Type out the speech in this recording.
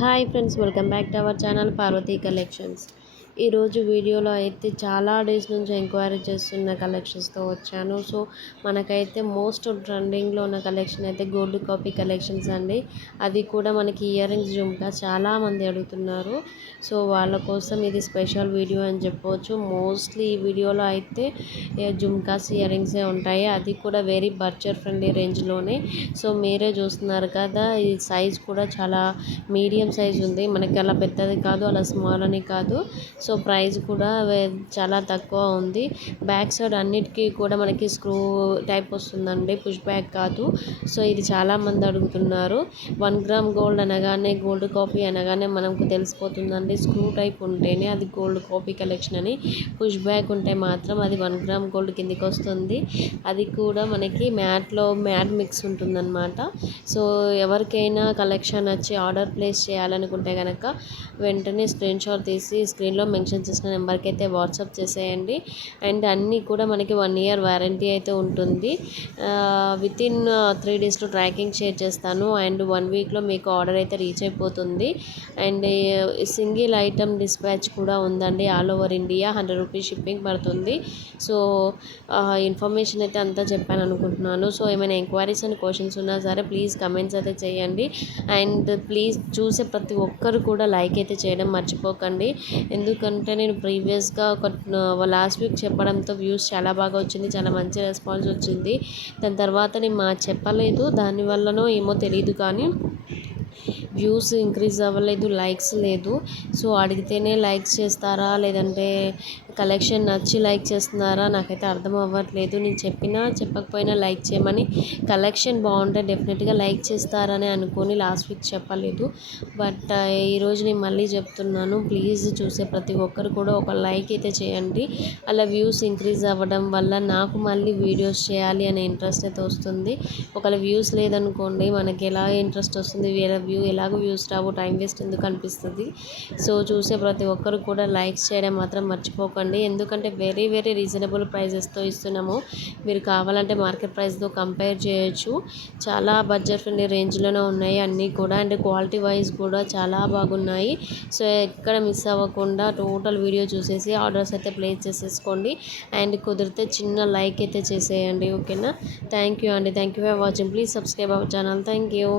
Hi friends, welcome back to our channel Parvati collections. ఈరోజు వీడియోలో అయితే చాలా డేస్ నుంచి ఎంక్వైరీ చేస్తున్న కలెక్షన్స్తో వచ్చాను. సో మనకైతే మోస్ట్ ట్రెండింగ్లో ఉన్న కలెక్షన్ అయితే గోల్డ్ కాపీ కలెక్షన్స్ అండి. అది కూడా మనకి ఇయర్ రింగ్స్ జుమ్కా చాలామంది అడుగుతున్నారు. సో వాళ్ళ కోసం ఇది స్పెషల్ వీడియో అని చెప్పవచ్చు. మోస్ట్లీ ఈ వీడియోలో అయితే జుమ్కాస్ ఇయర్ రింగ్సే ఉంటాయి, అది కూడా వెరీ బడ్జెట్ ఫ్రెండ్లీ రేంజ్లోనే. సో మీరే చూస్తున్నారు కదా, ఈ సైజ్ కూడా చాలా మీడియం సైజ్ ఉంది, మనకి అలా పెద్దది కాదు అలా స్మాల్ అని కాదు. సో ప్రైస్ కూడా చాలా తక్కువ ఉంది. బ్యాక్ సైడ్ అన్నిటికీ కూడా మనకి స్క్రూ టైప్ వస్తుందండి, పుష్ బ్యాక్ కాదు. సో ఇది చాలామంది అడుగుతున్నారు. 1 గ్రామ్ గోల్డ్ అనగానే, గోల్డ్ కాపీ అనగానే మనకు తెలిసిపోతుందండి, స్క్రూ టైప్ ఉంటేనే అది గోల్డ్ కాపీ కలెక్షన్ అని. పుష్ బ్యాక్ ఉంటే మాత్రం అది 1 గ్రామ్ గోల్డ్ కిందికి వస్తుంది. అది కూడా మనకి మ్యాట్ మిక్స్ ఉంటుందన్నమాట. సో ఎవరికైనా కలెక్షన్ వచ్చి ఆర్డర్ ప్లేస్ చేయాలనుకుంటే కనుక వెంటనే స్క్రీన్ షాట్ తీసి స్క్రీన్లో మెన్షన్ చేసిన నెంబర్కి అయితే వాట్సాప్ చేసేయండి. అండ్ అన్నీ కూడా మనకి 1 ఇయర్ వారంటీ అయితే ఉంటుంది. వితిన్ 3 డేస్లో ట్రాకింగ్ షేర్ చేస్తాను. అండ్ 1 వీక్లో మీకు ఆర్డర్ అయితే రీచ్ అయిపోతుంది. అండ్ సింగిల్ ఐటమ్ డిస్పాచ్ కూడా ఉందండి, all over India 100 rupees shipping పడుతుంది. సో ఇన్ఫర్మేషన్ అయితే అంతా చెప్పాను అనుకుంటున్నాను. సో ఏమైనా ఎంక్వైరీస్ అండ్ క్వశ్చన్స్ ఉన్నా సరే ప్లీజ్ కమెంట్స్ అయితే చేయండి. అండ్ ప్లీజ్ చూసే ప్రతి ఒక్కరు కూడా లైక్ అయితే చేయడం మర్చిపోకండి. ఎందుకంటే నేను ప్రీవియస్గా లాస్ట్ వీక్ చెప్పడంతో వ్యూస్ చాలా బాగా వచ్చింది, చాలా మంచి రెస్పాన్స్ వచ్చింది. దాని తర్వాత నేను చెప్పలేదు, దానివల్లనో ఏమో తెలియదు కానీ వ్యూస్ ఇంక్రీజ్ అవ్వలేదు, లైక్స్ లేదు. సో అడిగితేనే లైక్స్ చేస్తారా, లేదంటే కలెక్షన్ నచ్చి లైక్ చేస్తున్నారా, నాకైతే అర్థం అవ్వట్లేదు. నేను చెప్పినా చెప్పకపోయినా లైక్ చేయమని, కలెక్షన్ బాగుంటే డెఫినెట్గా లైక్ చేస్తారని అనుకొని లాస్ట్ వీక్ చెప్పలేదు. బట్ ఈరోజు నేను మళ్ళీ చెప్తున్నాను, ప్లీజ్ చూసే ప్రతి ఒక్కరు కూడా ఒక లైక్ అయితే చేయండి. అలా వ్యూస్ ఇంక్రీజ్ అవ్వడం వల్ల నాకు మళ్ళీ వీడియోస్ చేయాలి అనే ఇంట్రెస్ట్ అయితే వస్తుంది. ఒకవేళ వ్యూస్ లేదనుకోండి, మనకి ఎలా ఇంట్రెస్ట్ వస్తుంది, వేరే ఎలాగో వ్యూస్ రావు, టైం వేస్ట్ ఎందుకు అనిపిస్తుంది. సో చూసే ప్రతి ఒక్కరు కూడా లైక్స్ చేయడం మాత్రం మర్చిపోకండి. ఎందుకంటే వెరీ వెరీ రీజనబుల్ ప్రైజెస్తో ఇస్తున్నాము. మీరు కావాలంటే మార్కెట్ ప్రైస్తో కంపేర్ చేయొచ్చు. చాలా బడ్జెట్ ఫ్రెండ్లీ రేంజ్లోనే ఉన్నాయి అన్నీ కూడా. అండ్ క్వాలిటీ వైజ్ కూడా చాలా బాగున్నాయి. సో ఎక్కడ మిస్ అవ్వకుండా టోటల్ వీడియో చూసేసి ఆర్డర్స్ అయితే ప్లేస్ చేసేసుకోండి. అండ్ కుదిరితే చిన్న లైక్ అయితే చేసేయండి, ఓకేనా. థ్యాంక్ యూ అండి, thank you for watching. Please subscribe our channel. Thank you.